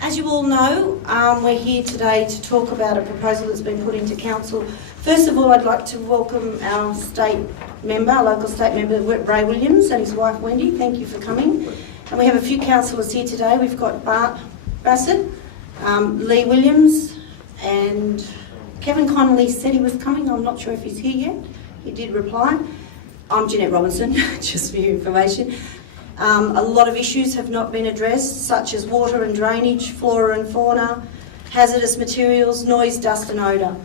As you all know, we're here today to talk about a proposal that's been put into council. First of all, I'd like to welcome our local state member, Ray Williams, and his wife Wendy. Thank you for coming. And we have a few councillors here today. We've got Bassett, Lee Williams, and Kevin Connolly said he was coming. I'm not sure if he's here yet. He did reply. I'm Jeanette Robinson, just for your information. A lot of issues have not been addressed, such as water and drainage, flora and fauna, hazardous materials, noise, dust and odour.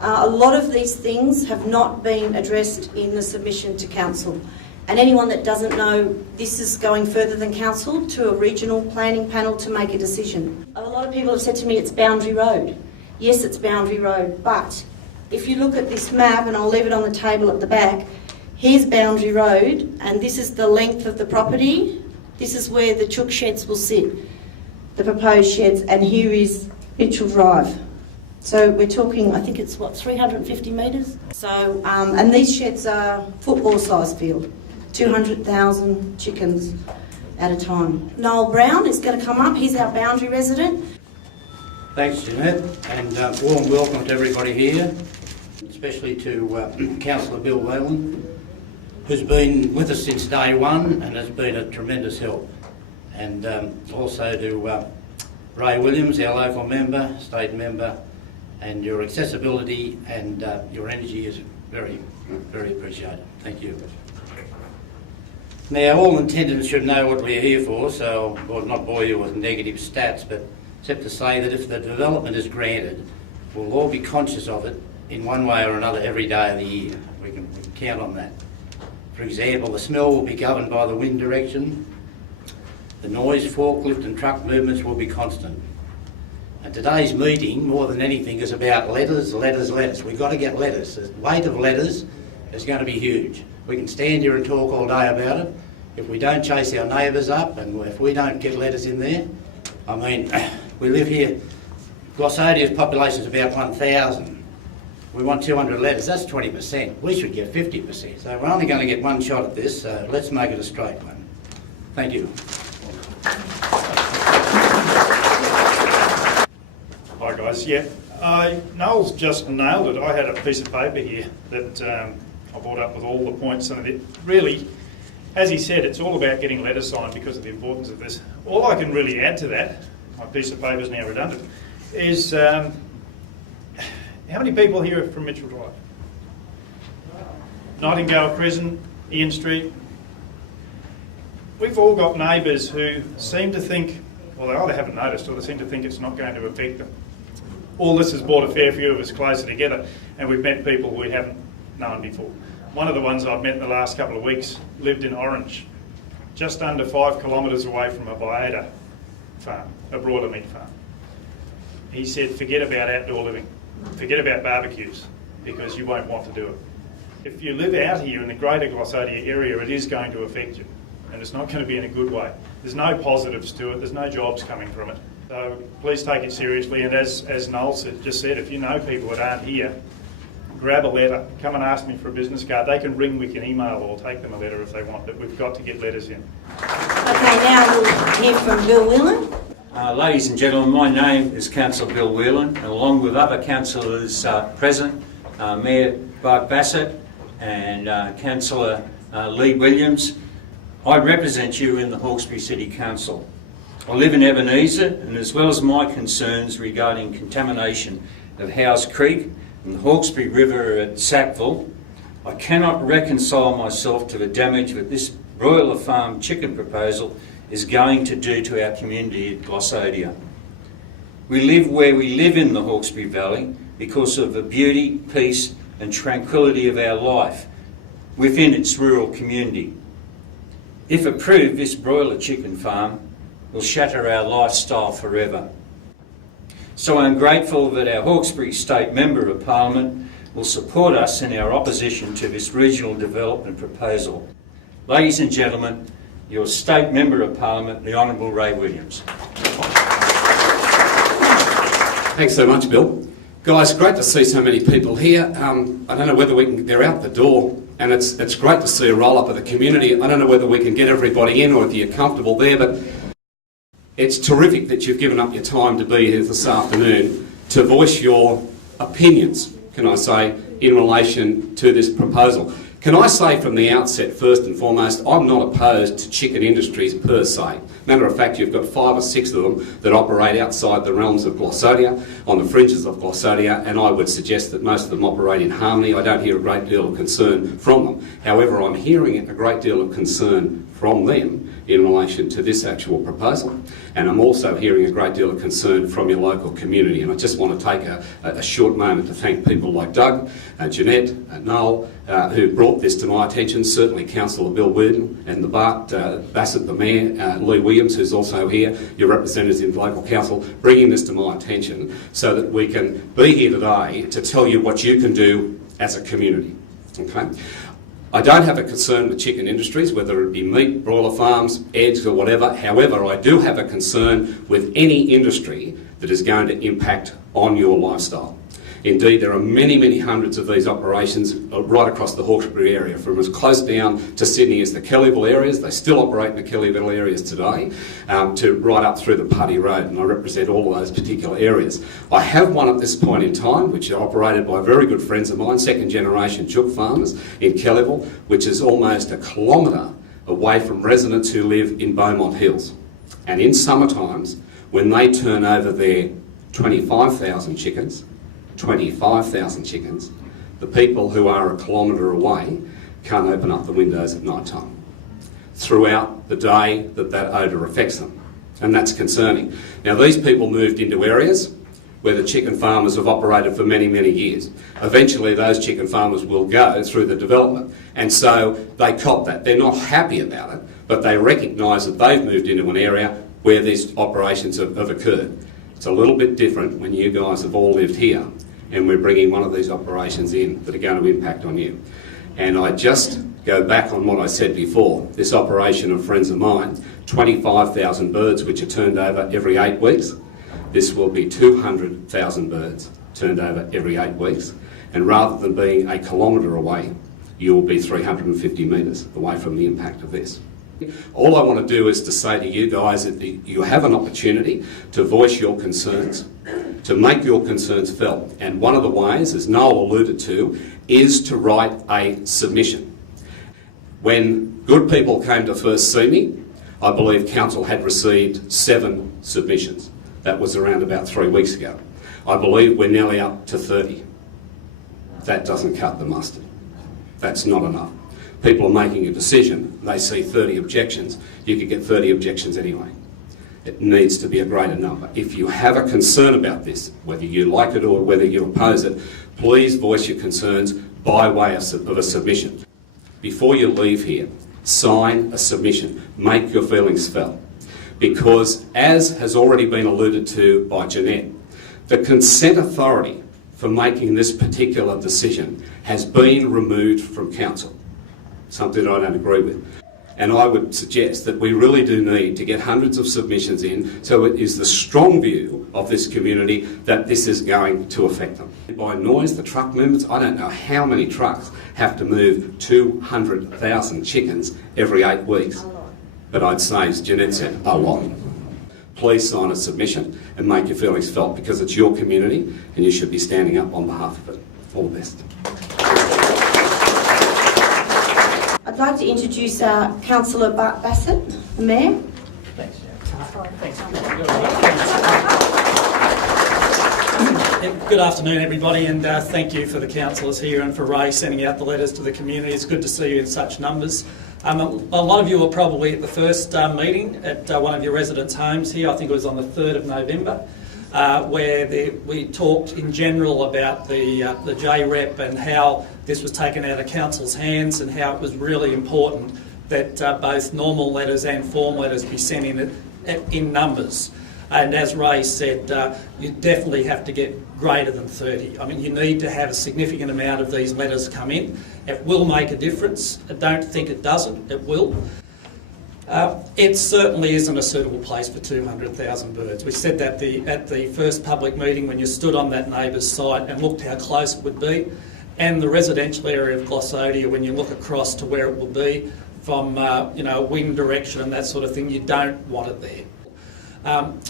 A lot of these things have not been addressed in the submission to council. And anyone that doesn't know, this is going further than council to a regional planning panel to make a decision. A lot of people have said to me it's Boundary Road. Yes, it's Boundary Road, but if you look at this map, and I'll leave it on the table at the back, here's Boundary Road, and this is the length of the property. This is where the chook sheds will sit, the proposed sheds, and here is Mitchell Drive. So we're talking, I think it's 350 metres? So, and these sheds are football-sized field, 200,000 chickens at a time. Noel Brown is going to come up, he's our boundary resident. Thanks, Jeanette, and warm welcome to everybody here, especially to Councillor Bill Whelan, who's been with us since day one and has been a tremendous help. And also to Ray Williams, our local member, state member, and your accessibility and your energy is very, very appreciated. Thank you. Now, all intended should know what we're here for, so I'll not bore you with negative stats, but except to say that if the development is granted, we'll all be conscious of it in one way or another every day of the year. We can count on that. For example, the smell will be governed by the wind direction. The noise, forklift and truck movements will be constant. And today's meeting, more than anything, is about letters. We've got to get letters. The weight of letters is going to be huge. We can stand here and talk all day about it. If we don't chase our neighbours up and if we don't get letters in there, I mean, we live here, Glossodia's population is about 1,000. We want 200 letters, that's 20%. We should get 50%. So we're only going to get one shot at this, so let's make it a straight one. Thank you. Hi guys, yeah. Noel's just nailed it. I had a piece of paper here that I brought up with all the points, and it really, as he said, it's all about getting letters signed because of the importance of this. All I can really add to that, my piece of paper is now redundant, is how many people here are from Mitchell Drive? Nightingale Crescent, Ian Street. We've all got neighbours who seem to think, well, they either haven't noticed or they seem to think it's not going to affect them. All this has brought a fair few of us closer together, and we've met people we haven't known before. One of the ones I've met in the last couple of weeks lived in Orange, just under 5 kilometres away from a Bassett farm, a broiler meat farm. He said, forget about outdoor living. Forget about barbecues, because you won't want to do it. If you live out here in the greater Glossodia area, it is going to affect you, and it's not going to be in a good way. There's no positives to it, there's no jobs coming from it. So please take it seriously, and as Noel just said, if you know people that aren't here, grab a letter, come and ask me for a business card. They can ring, we can email, or take them a letter if they want, but we've got to get letters in. Okay, now we'll hear from Bill Whelan. Ladies and gentlemen, my name is Councillor Bill Whelan, and along with other councillors present, Mayor Bart Bassett and Councillor Lee Williams, I represent you in the Hawkesbury City Council. I live in Ebenezer, and as well as my concerns regarding contamination of Howes Creek and the Hawkesbury River at Sackville, I cannot reconcile myself to the damage that this broiler farm chicken proposal is going to do to our community at Glossodia. We live where we live in the Hawkesbury Valley because of the beauty, peace and tranquility of our life within its rural community. If approved, this broiler chicken farm will shatter our lifestyle forever. So I'm grateful that our Hawkesbury State Member of Parliament will support us in our opposition to this regional development proposal. Ladies and gentlemen, your State Member of Parliament, the Honourable Ray Williams. Thanks so much, Bill. Guys, great to see so many people here. I don't know whether they're out the door, and it's great to see a roll-up of the community. I don't know whether we can get everybody in or if you're comfortable there, but it's terrific that you've given up your time to be here this afternoon to voice your opinions, can I say, in relation to this proposal. Can I say from the outset, first and foremost, I'm not opposed to chicken industries per se. Matter of fact, you've got 5 or 6 of them that operate outside the realms of Glossodia, on the fringes of Glossodia, and I would suggest that most of them operate in harmony. I don't hear a great deal of concern from them. However, I'm hearing a great deal of concern from them in relation to this actual proposal. And I'm also hearing a great deal of concern from your local community. And I just want to take a short moment to thank people like Doug, Jeanette, Noel, who brought this to my attention, certainly Councillor Bill Wheaton and the Bassett, the Mayor, Lee Williams, who's also here, your representatives in local council, bringing this to my attention so that we can be here today to tell you what you can do as a community. Okay? I don't have a concern with chicken industries, whether it be meat, broiler farms, eggs or whatever. However, I do have a concern with any industry that is going to impact on your lifestyle. Indeed, there are many, many hundreds of these operations right across the Hawkesbury area, from as close down to Sydney as the Kellyville areas. They still operate in the Kellyville areas today, to right up through the Putty Road, and I represent all of those particular areas. I have one at this point in time, which is operated by very good friends of mine, second generation chook farmers in Kellyville, which is almost a kilometre away from residents who live in Beaumont Hills. And in summer times, when they turn over their 25,000 chickens, the people who are a kilometre away can't open up the windows at night time throughout the day that odour affects them, and that's concerning. Now, these people moved into areas where the chicken farmers have operated for many, many years. Eventually those chicken farmers will go through the development, and so they cop that. They're not happy about it, but they recognise that they've moved into an area where these operations have occurred. It's a little bit different when you guys have all lived here and we're bringing one of these operations in that are going to impact on you. And I just go back on what I said before. This operation of friends of mine, 25,000 birds which are turned over every 8 weeks. This will be 200,000 birds turned over every 8 weeks. And rather than being a kilometre away, you will be 350 metres away from the impact of this. All I want to do is to say to you guys that you have an opportunity to voice your concerns, to make your concerns felt. And one of the ways, as Noel alluded to, is to write a submission. When good people came to first see me, I believe council had received 7 submissions. That was around about 3 weeks ago. I believe we're nearly up to 30. That doesn't cut the mustard. That's not enough. People are making a decision, they see 30 objections, you could get 30 objections anyway. It needs to be a greater number. If you have a concern about this, whether you like it or whether you oppose it, please voice your concerns by way of a submission. Before you leave here, sign a submission, make your feelings felt. Because, as has already been alluded to by Jeanette, the consent authority for making this particular decision has been removed from council. Something I don't agree with. And I would suggest that we really do need to get hundreds of submissions in, so it is the strong view of this community that this is going to affect them. By noise, the truck movements, I don't know how many trucks have to move 200,000 chickens every 8 weeks. But I'd say, as Jeanette said, a lot. Please sign a submission and make your feelings felt, because it's your community and you should be standing up on behalf of it. All the best. I'd like to introduce Councillor Bassett, the Mayor. Thanks. Good afternoon, everybody, and thank you for the councillors here and for Ray sending out the letters to the community. It's good to see you in such numbers. A lot of you were probably at the first meeting at one of your residents' homes here. I think it was on the 3rd of November, where we talked in general about the JREP and how this was taken out of council's hands and how it was really important that both normal letters and form letters be sent in numbers. And as Ray said, you definitely have to get greater than 30. I mean, you need to have a significant amount of these letters come in. It will make a difference. I don't think it doesn't. It will. It certainly isn't a suitable place for 200,000 birds. We said that at the first public meeting when you stood on that neighbour's site and looked how close it would be. And the residential area of Glossodia, when you look across to where it will be from wind direction and that sort of thing, you don't want it there.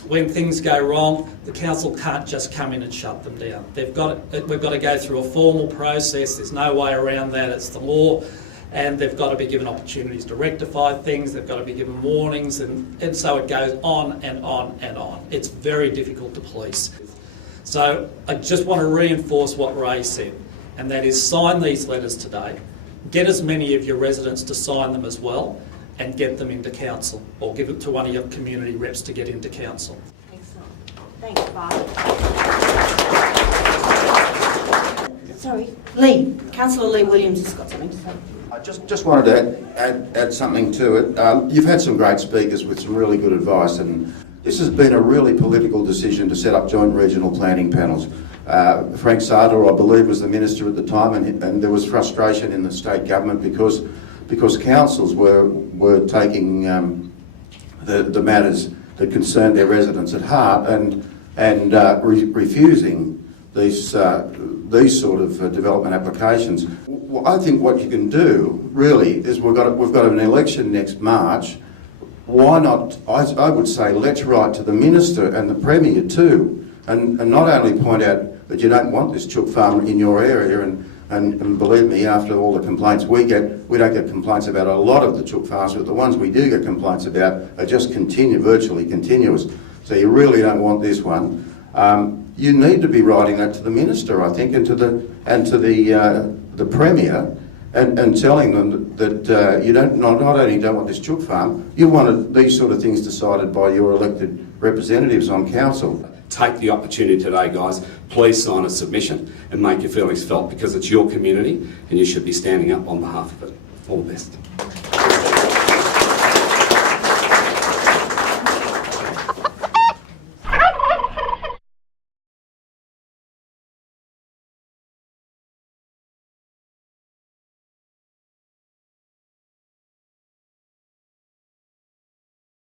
When things go wrong, the council can't just come in and shut them down. We've got to go through a formal process. There's no way around that. It's the law. And they've got to be given opportunities to rectify things. They've got to be given warnings. And so it goes on and on and on. It's very difficult to police. So I just want to reinforce what Ray said, and that is sign these letters today. Get as many of your residents to sign them as well, and get them into council, or give it to one of your community reps to get into council. Excellent. Thanks, Barb. Sorry, Lee. Councillor Lee Williams has got something to say. I just wanted to add something to it. You've had some great speakers with some really good advice, and this has been a really political decision to set up joint regional planning panels. Frank Sartor, I believe, was the minister at the time, and there was frustration in the state government because councils were taking the matters that concerned their residents at heart and refusing these sort of development applications. I think what you can do really is we've got an election next March. Why not? I would say let's write to the minister and the premier too, and not only point out that you don't want this chook farm in your area. And believe me, after all the complaints we don't get complaints about a lot of the chook farms, but the ones we do get complaints about are just virtually continuous. So you really don't want this one. You need to be writing that to the minister, I think, and to the premier, and telling them that you not only don't want this chook farm, you want these sort of things decided by your elected representatives on council. Take the opportunity today, guys. Please sign a submission and make your feelings felt, because it's your community and you should be standing up on behalf of it. All the best.